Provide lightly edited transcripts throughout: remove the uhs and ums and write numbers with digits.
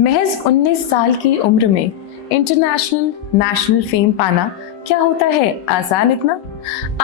महज 19 साल की उम्र में इंटरनेशनल नेशनल फेम पाना क्या होता है आसान इतना।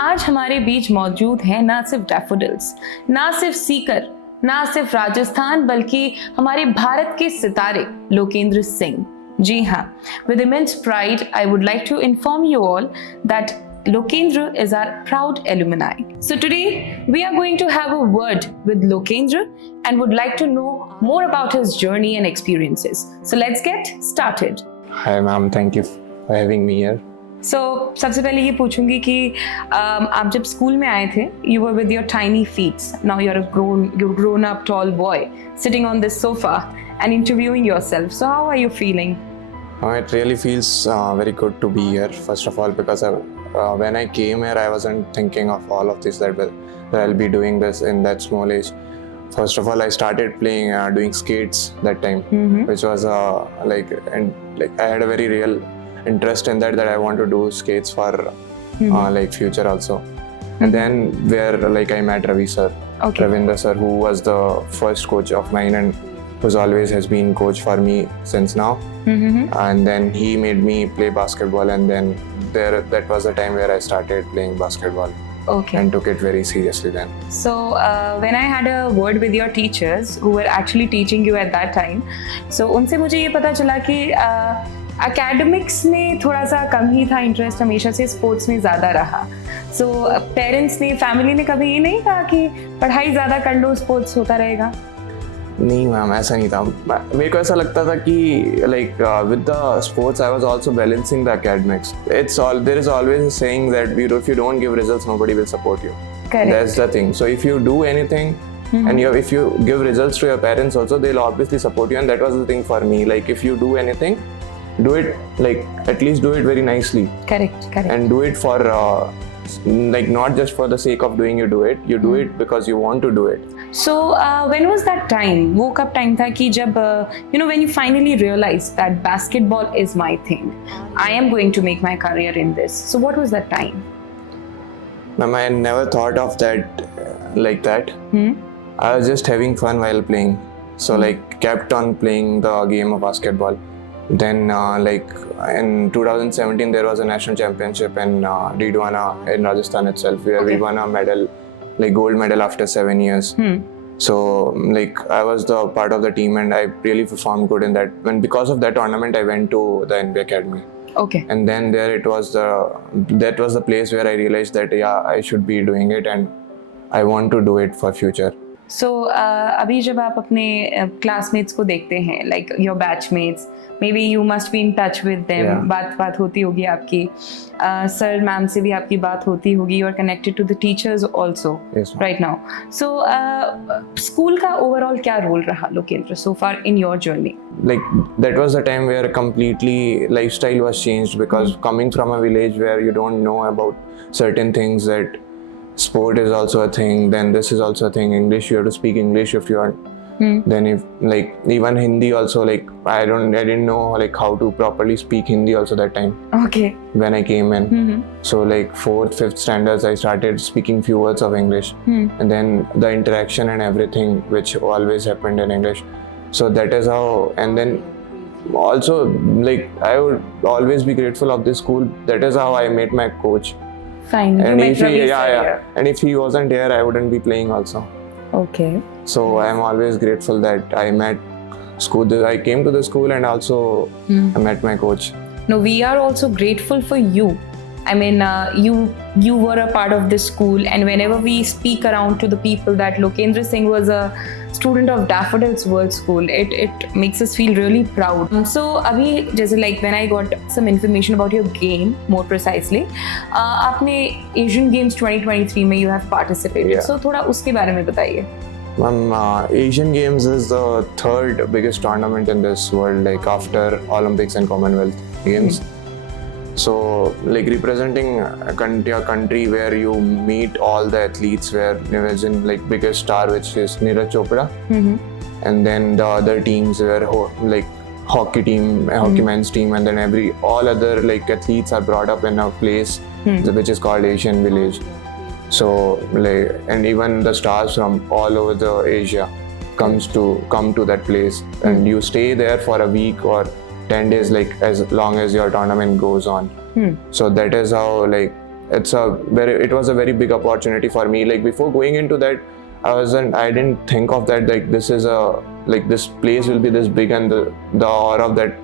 आज हमारे बीच मौजूद हैं ना सिर्फ डैफोडिल्स, ना सिर्फ सीकर, ना सिर्फ राजस्थान, बल्कि हमारे भारत के सितारे लोकेंद्र सिंह। जी हाँ, with immense pride I would like to inform you all that Lokendra is our proud alumni. So today we are going to have a word with Lokendra and would like to know more about his journey and experiences. So let's get started. Hi ma'am, thank you for having me here. So सबसे पहले ये पूछूंगी कि आप जब school में आए थे, you were with your tiny feet. Now you're grown up tall boy sitting on this sofa and interviewing yourself. So how are you feeling? It really feels very good to be here, first of all, because when I came here, I wasn't thinking of all of this, that I'll be doing this in that small age. First of all, I started playing, doing skates that time, which was I had a very real interest in that I want to do skates for future also. And then I met Ravi sir, Ravindra sir, who was the first coach of mine and who's always has been coach for me since now. And then he made me play basketball, and then that was the time where I started playing basketball. And took it very seriously then. So when I had a word with your teachers who were actually teaching you at that time, so उनसे मुझे ये पता चला कि academics में थोड़ा सा कम ही था इंटरेस्ट, हमेशा से स्पोर्ट्स में ज़्यादा रहा. So पेरेंट्स ने, फैमिली ने कभी ये नहीं कहा कि पढ़ाई ज़्यादा कर लो, स्पोर्ट्स होता रहेगा? नहीं मैम, ऐसा नहीं था. मेरे को ऐसा लगता था कि with the sports I was also balancing the academics. There is always a saying that if you don't give results, nobody will support you. Correct. That's the thing. So if you do anything and if you give results to your parents also, they'll obviously support you, and that was the thing for me. If you do anything, do it at least do it very nicely. Correct. And do it for not just for the sake of doing, you do it because you want to do it. So when was that time? वो कब time था कि जब when you finally realized that basketball is my thing, I am going to make my career in this. So what was that time? Ma'am, I never thought of that like that. I was just having fun while playing. So kept on playing the game of basketball. Then in 2017 there was a national championship in Didwana in Rajasthan itself, where we won a medal, gold medal after 7 years. So I was the part of the team and I really performed good in that. And because of that tournament I went to the NBA Academy. Okay. And then that was the place where I realized that I should be doing it and I want to do it for future. So अभी जब आप अपने classmates को देखते हैं, like your batchmates, maybe you must be in touch with them. Yeah. बात होती होगी आपकी, sir ma'am से भी आपकी बात होती होगी. You are connected to the teachers also. Yes, ma'am. Right now. So school का overall क्या role रहा Lokendra so far in your journey? That was the time where completely lifestyle was changed, because coming from a village where you don't know about certain things, that sport is also a thing, then this is also a thing, English, you have to speak English if you want. Then if even Hindi also, I didn't know how to properly speak Hindi also that time. Okay. When I came in. So 4th, 5th standards I started speaking few words of English. And then the interaction and everything which always happened in English. So that is how, and then also I would always be grateful of this school. That is how I met my coach. Fine. And and if he wasn't here, I wouldn't be playing also. Okay. So I am always grateful that I met school. I came to the school and also I met my coach. No, we are also grateful for you. I mean, you were a part of this school, and whenever we speak around to the people that Lokendra Singh was a student of Daffodils World School, it makes us feel really proud. So अभी जैसे when I got some information about your game more precisely, आपने Asian Games 2023 में you have participated. Yeah. So थोड़ा उसके बारे में बताइए. Ma'am, Asian Games is the 3rd biggest tournament in this world, after Olympics and Commonwealth Games. So representing your country, where you meet all the athletes, where there is in biggest star which is Neeraj Chopra, and then the other teams where hockey team, hockey men's team, and then all other athletes are brought up in a place which is called Asian Village. So and even the stars from all over the Asia. come to that place, and you stay there for a week or 10 days, like as long as your tournament goes on. So that is how, like, it was a very big opportunity for me. Like before going into that, I didn't think of that, like this place will be this big and the aura of that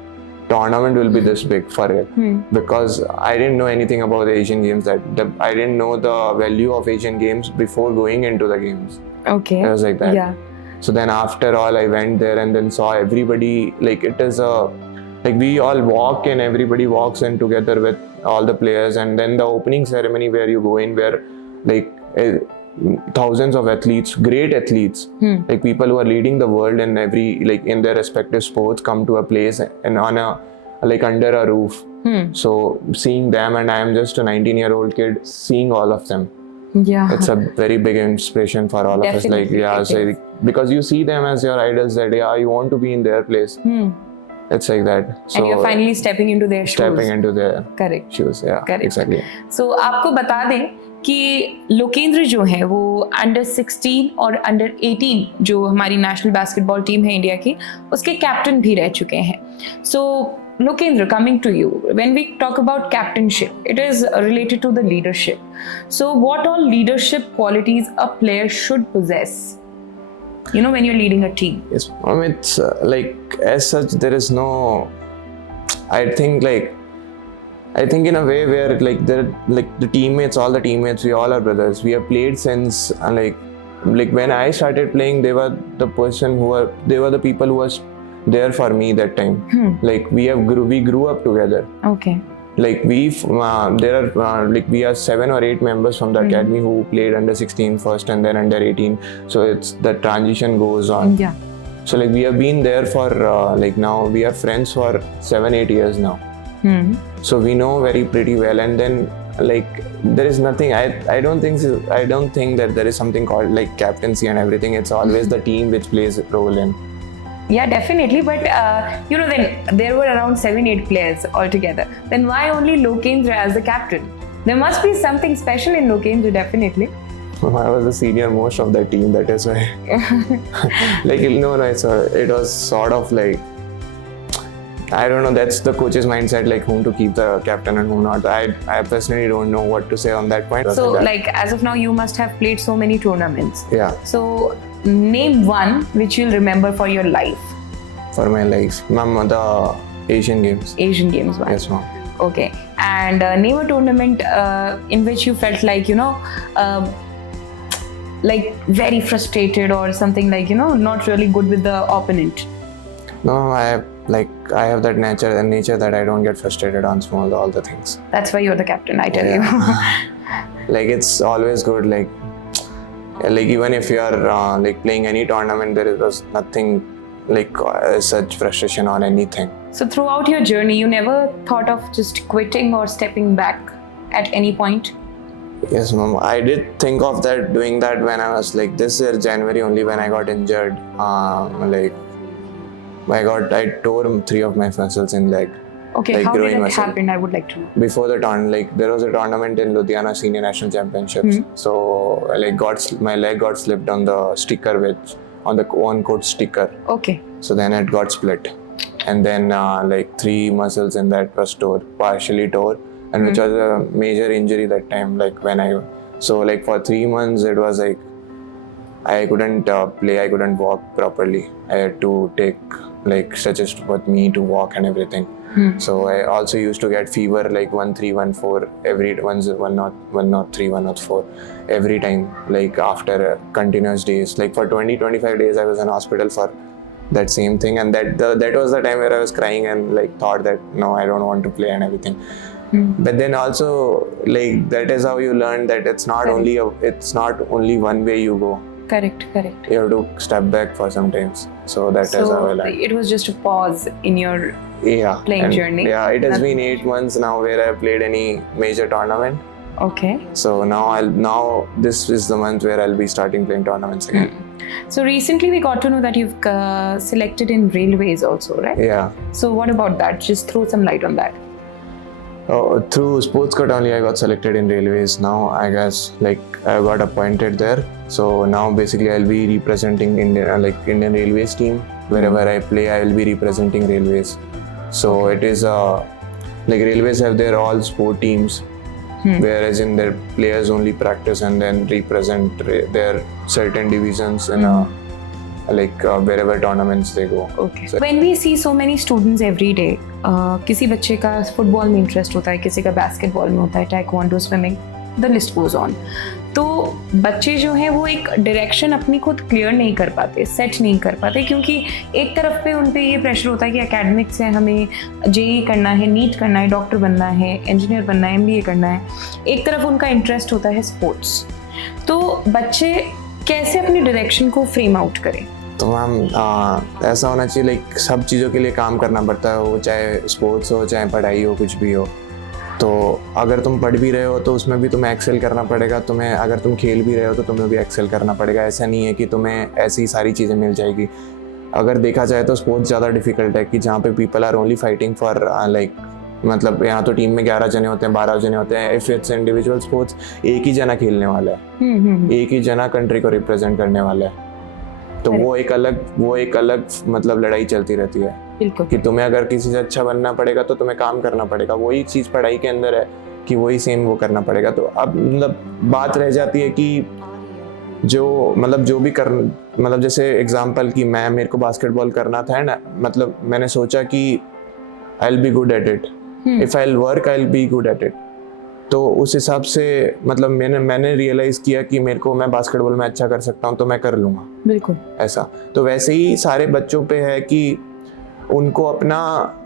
tournament will be this big for it. Because I didn't know anything about the Asian Games. I didn't know the value of Asian Games before going into the games. Okay. It was like that. Yeah. So then after all, I went there and then saw everybody, like it is like we all walk and everybody walks in together with all the players, and then the opening ceremony where you go in, where like thousands of athletes, great athletes, like people who are leading the world in in their respective sports, come to a place and on under a roof. So seeing them, and I am just a 19-year-old kid seeing all of them. Yeah. It's a very big inspiration for all of us. Like, yeah, so because you see them as your idols, that you want to be in their place. It's like that. So and you're finally stepping into their shoes. Stepping into their Correct. shoes. Yeah. Correct. Exactly. So आपको बता दें कि लोकेंद्र जो है वो under 16 और under 18 जो हमारी नेशनल बास्केटबॉल टीम है इंडिया की, उसके कैप्टन भी रह चुके हैं. So Lokendra, coming to you, when we talk about captainship, it is related to the leadership. So what all leadership qualities a player should possess, when you're leading a team? Yes, it's like as such there is no, I think in a way where the teammates, all the teammates, we all are brothers. We have played since like when I started playing, they were the people who was there for me that time. Like we grew up together. Okay. Like we are 7 or 8 members from the academy who played under 16 first and then under 18. So it's the transition goes on. Yeah. So like we have been there for now we are friends for 7-8 years now. So we know pretty well, and then there is nothing. I don't think that there is something called like captaincy and everything. It's always the team which plays a role in. Yeah, definitely. But then there were around 7-8 players altogether. Then why only Lokendra as the captain? There must be something special in Lokendra, definitely. I was the senior most of that team. That is why. It was sort of like, I don't know. That's the coach's mindset, like whom to keep the captain and whom not. I personally don't know what to say on that point. So as of now, you must have played so many tournaments. Yeah. So name one which you'll remember for your life. For my life, ma'am, the Asian Games. Asian Games one. Yes, ma'am. Okay. And name a tournament in which you felt like like very frustrated or something, like not really good with the opponent. No, I have that nature that I don't get frustrated on all the things. That's why you're the captain, I tell you. Like it's always good, like even if you are playing any tournament, there was nothing such frustration on anything. So throughout your journey, you never thought of just quitting or stepping back at any point? Yes, ma'am. I did think of doing that when I was this year January only, when I got injured. I tore 3 of my muscles in leg. Okay, how did it happen? I would like to know. Before the tournament, there was a tournament in Ludhiana Senior National Championships. So my leg got slipped on the sticker, on the on-court sticker. Okay. So then it got split, and then 3 muscles in that was partially tore, and which was a major injury that time. For 3 months it was I couldn't play, I couldn't walk properly. I had to take stretches with me to walk and everything. So I also used to get fever 1-3, 1-4 every 1-3, 1-4 every time, after continuous days. For 20-25 days I was in hospital for that same thing, and that was the time where I was crying and thought that no, I don't want to play and everything. But then also that is how you learn that it's not only one way you go. Correct. You have to step back for some times. So is how I learned. It was just a pause in your playing journey. Yeah, it has been 8 months now where I have played any major tournament. Okay. So now this is the month where I'll be starting playing tournaments again. So recently we got to know that you've selected in Railways also, right? Yeah. So what about that? Just throw some light on that. Through Sports Cut only I got selected in Railways. Now I guess I got appointed there. So now basically I'll be representing Indian Railways team. Wherever I play, I will be representing Railways. So it is like Railways have their all sport teams, whereas in their players only practice and then represent their certain divisions in wherever tournaments they go. Okay. So when we see so many students every day, किसी बच्चे का football में interest होता है, किसी का basketball में होता है, taekwondo, swimming, the list goes on. तो बच्चे जो हैं वो एक डायरेक्शन अपनी खुद क्लियर नहीं कर पाते, सेट नहीं कर पाते, क्योंकि एक तरफ पे उन पे ये प्रेशर होता है कि एकेडमिक्स है, हमें जेई करना है, नीट करना है, डॉक्टर बनना है, इंजीनियर बनना है, एमबीए करना है. एक तरफ उनका इंटरेस्ट होता है स्पोर्ट्स. तो बच्चे कैसे अपनी डायरेक्शन को फ्रेम आउट करें? तो मैम ऐसा होना चाहिए, लाइक सब चीज़ों के लिए काम करना पड़ता है, वो चाहे स्पोर्ट्स हो, चाहे पढ़ाई हो, कुछ भी हो. तो अगर तुम पढ़ भी रहे हो तो उसमें भी तुम्हें एक्सेल करना पड़ेगा. तुम्हें अगर तुम खेल भी रहे हो तो तुम्हें भी एक्सेल करना पड़ेगा. ऐसा नहीं है कि तुम्हें ऐसी सारी चीज़ें मिल जाएगी. अगर देखा जाए तो स्पोर्ट्स ज़्यादा डिफिकल्ट है, कि जहाँ पे people are only fighting for मतलब यहाँ तो टीम में 11 जने होते हैं, 12 जने होते हैं. इफ इट्स इंडिविजुअल स्पोर्ट्स, एक ही जना खेलने वाला है, एक ही जना कंट्री को रिप्रेजेंट करने वाला है. तो वो एक अलग मतलब लड़ाई चलती रहती है. बिल्कुल. कि तुम्हें अगर किसी से अच्छा बनना पड़ेगा तो तुम्हें काम करना पड़ेगा. वही चीज़ पढ़ाई के अंदर है कि वही सेम वो करना पड़ेगा. तो अब मतलब बात रह जाती है कि जो भी मतलब जैसे एग्जांपल कि मेरे को बास्केटबॉल करना था ना, मतलब मैंने सोचा कि I will be good at it, if I will work I will be good at it. तो उस हिसाब से मतलब मैंने रियलाइज़ किया कि मैं बास्केटबॉल में अच्छा कर सकता हूँ, तो मैं कर लूँगा. बिल्कुल ऐसा. तो वैसे ही सारे बच्चों पे है कि उनको अपना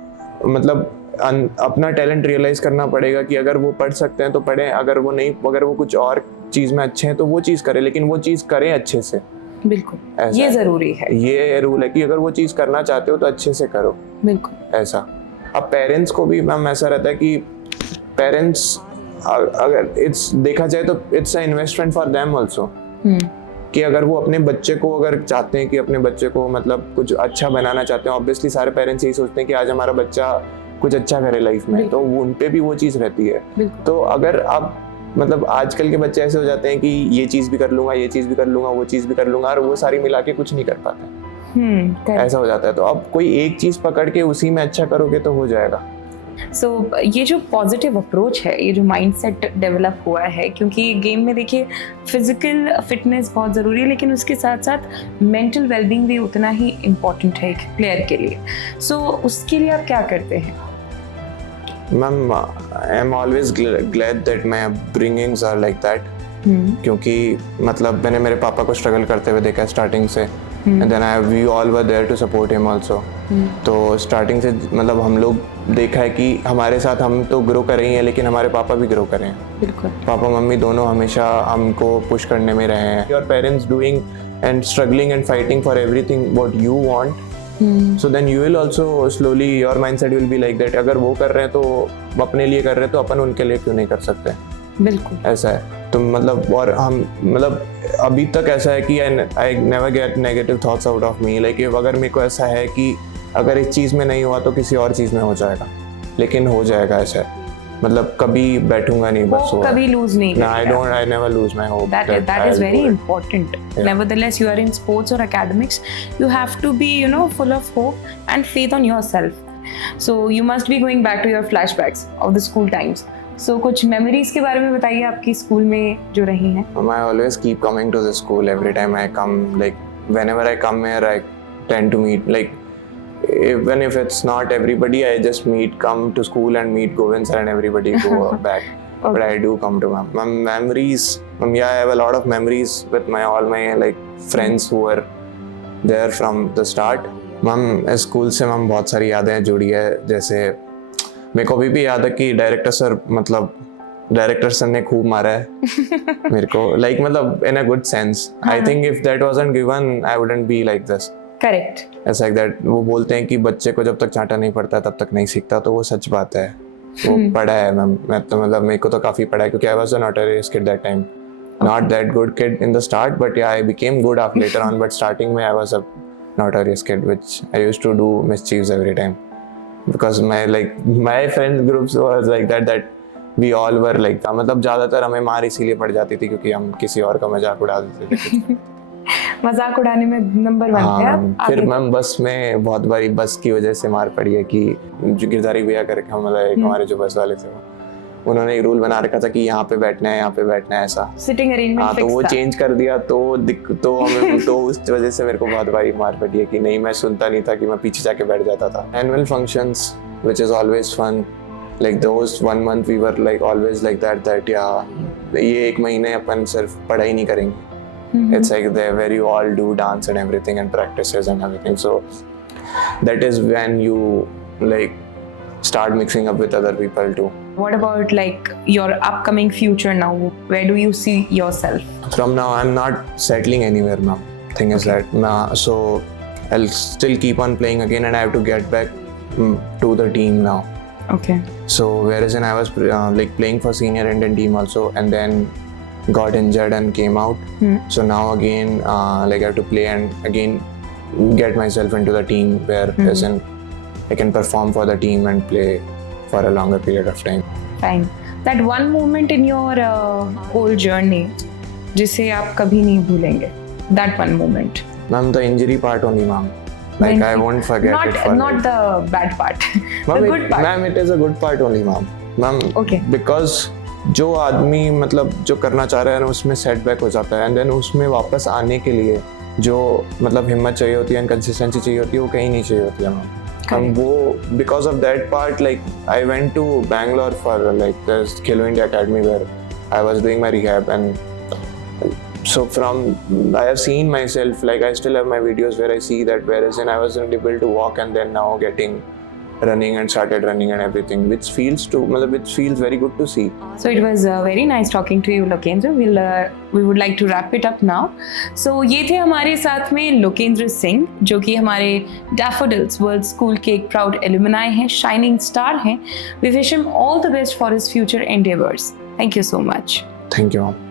टैलेंट रियलाइज़ करना पड़ेगा कि अगर वो पढ़ सकते हैं तो पढ़ें, अगर वो कुछ और चीज़ में अच्छे हैं तो वो चीज़ करें, लेकिन वो चीज़ करें अच्छे से. बिल्कुल, ये ज़रूरी है. ये रूल है कि अगर वो चीज़ करना चाहते हो तो अच्छे से करो. बिल्कुल. ऐसा. अब पेरेंट्स को भी मैम ऐसा रहता है कि पेरेंट्स अगर देखा जाए तो it's a investment for them also, कि अगर वो अपने बच्चे को अगर चाहते हैं कि अपने बच्चे को मतलब कुछ अच्छा बनाना चाहते हैं, ऑब्वियसली सारे पेरेंट्स यही सोचते हैं कि आज हमारा बच्चा कुछ अच्छा करे लाइफ में, तो उन पे भी वो चीज़ रहती है. तो अगर आप मतलब आजकल के बच्चे ऐसे हो जाते हैं कि ये चीज़ भी कर लूंगा, ये चीज़ भी कर लूंगा, वो चीज़ भी कर लूंगा, और वो सारी मिला के कुछ नहीं कर पाते. ऐसा हो जाता है. तो अब कोई एक चीज़ पकड़ के उसी में अच्छा करोगे तो हो जाएगा. ये जो पॉजिटिव अप्रोच है, ये जो माइंडसेट डेवलप हुआ है, क्योंकि गेम में देखिए फिजिकल फिटनेस बहुत ज़रूरी है, लेकिन उसके साथ साथ मेंटल वेलबींग भी उतना ही इम्पोर्टेंट है एक प्लेयर के लिए. उसके लिए आप क्या करते हैं? Ma'am I am always glad that my upbringings are like that, क्योंकि मतलब मैंने मेरे पापा को स्ट्रगल करते हुए देखा स्टार्टिंग से, and then we all were there to support him also. तो स्टार्टिंग से मतलब हम लोग देखा है कि हमारे साथ हम तो ग्रो कर रही हैं, लेकिन हमारे पापा भी ग्रो कर रहे हैं. बिल्कुल. पापा मम्मी दोनों हमेशा हमको पुश करने में रहे हैं. Your parents doing and struggling and fighting for everything what you want, so then you will also slowly your mindset will be like that. अगर वो कर रहे हैं तो अपने लिए कर रहे हैं, तो अपन उनके लिए क्यों नहीं कर सकते. बिल्कुल ऐसा है. तो मतलब और हम मतलब अभी तक ऐसा है कि I never get negative thoughts out of me. Like अगर मेरे को ऐसा है कि अगर इस चीज़ में नहीं हुआ तो किसी और चीज़ में हो जाएगा, लेकिन हो जाएगा. ऐसा है. मतलब कभी बैठूंगा नहीं, बस हो कभी लूज नहीं. I never lose my hope. That is very important. Yeah. Nevertheless, you are in sports or academics, you have to be full of hope and faith on yourself. So you must be going back to your flashbacks of the school times. So कुछ memories के बारे में बताइए आपकी school में जो रही हैं. I always keep coming to the school every time I come. Like whenever I come here, I tend to meet, like even if it's not everybody, I just come to school and meet Govind sir and everybody go back. Okay. But I do come to my memories. Yeah, I have a lot of memories with all my like friends who were there from the start. School से बहुत सारी यादें जुड़ी है. जैसे मेरे को अभी भी याद है कि डायरेक्टर सर ने खूब मारा है मेरे को, like मतलब in a good sense. I think if that wasn't given, I wouldn't be like this. Correct. It's like that. वो बोलते हैं कि बच्चे को जब तक चांटा नहीं पड़ता तब तक नहीं सीखता, तो वो सच बात है. वो पढ़ा है मैं तो मतलब मेरे को तो काफ़ी पढ़ा है, क्योंकि I was a notorious kid that time. Not that good kid in the start, but yeah, I became good after later on. But starting में I was a notorious kid, which I used to do mischiefs every time. Because my friend groups was like that we all were like, मतलब ज़्यादातर हमें मार इसीलिए पड़ जाती थी क्योंकि हम किसी और का मजाक उड़ा देते थे। मजाक उड़ाने में नंबर वन थे आप। फिर आगे मैम बस में बहुत बारी बस की वजह से मार पड़ी है कि जो गिरधारी भैया करके मतलब हमारे जो बस वाले थे वो, उन्होंने एक रूल बना रखा था कि यहाँ पे बैठना है, यहाँ पे बैठना है, ऐसा सिटिंग अरेंजमेंट हाँ, तो वो चेंज कर दिया तो हमें तो उस वजह से मेरे को बहुत बारी मार पड़ी है कि नहीं, मैं सुनता नहीं था कि मैं पीछे जाके बैठ जाता था। Annual functions which is always fun, like those 1 month we were like always like that या ये 1 महीने अपन सिर्फ पढ़ाई नहीं करेंगे। It's like there where you all do dance and everything and practices and everything. So that is when you like start mixing up with other people too. What about like your upcoming future now? Where do you see yourself? From now, I'm not settling anywhere, ma'am. Thing is that, so I'll still keep on playing again, and I have to get back to the team now. Okay. So whereas I was like playing for senior Indian team also, and then got injured and came out. So now again, like I have to play and again get myself into the team where as in I can perform for the team and play for a longer period of time. Fine. That one moment in your whole journey, जिसे आप कभी नहीं भूलेंगे. That one moment. Ma'am, the injury part only, ma'am. Like I won't forget it for not the bad part. The good part. Ma'am, it is a good part only, ma'am. Ma'am, Okay. Because जो आदमी मतलब जो करना चाह रहा है ना उसमें सेटबैक हो जाता है, एंड देन उसमें वापस आने के लिए जो मतलब हिम्मत चाहिए होती है एंड कंसिस्टेंसी चाहिए होती है वो कहीं नहीं चाहिए होती है मैम। हम वो because of that part like I went to Bangalore for like this Khelo India academy where I was doing my rehab, and so from I have seen myself, like I still have my videos where I see that whereas I wasn't able to walk and then now getting running and started running and everything, which feels very good to see. So it was very nice talking to you, Lokendra. We would like to wrap it up now. So ये थे हमारे साथ में लोकेंद्र सिंह, जो कि हमारे daffodils world school के एक प्राउड एलुमनाई हैं, शाइनिंग स्टार हैं. We wish him all the best for his future endeavors. Thank you so much. Thank you, ma'am.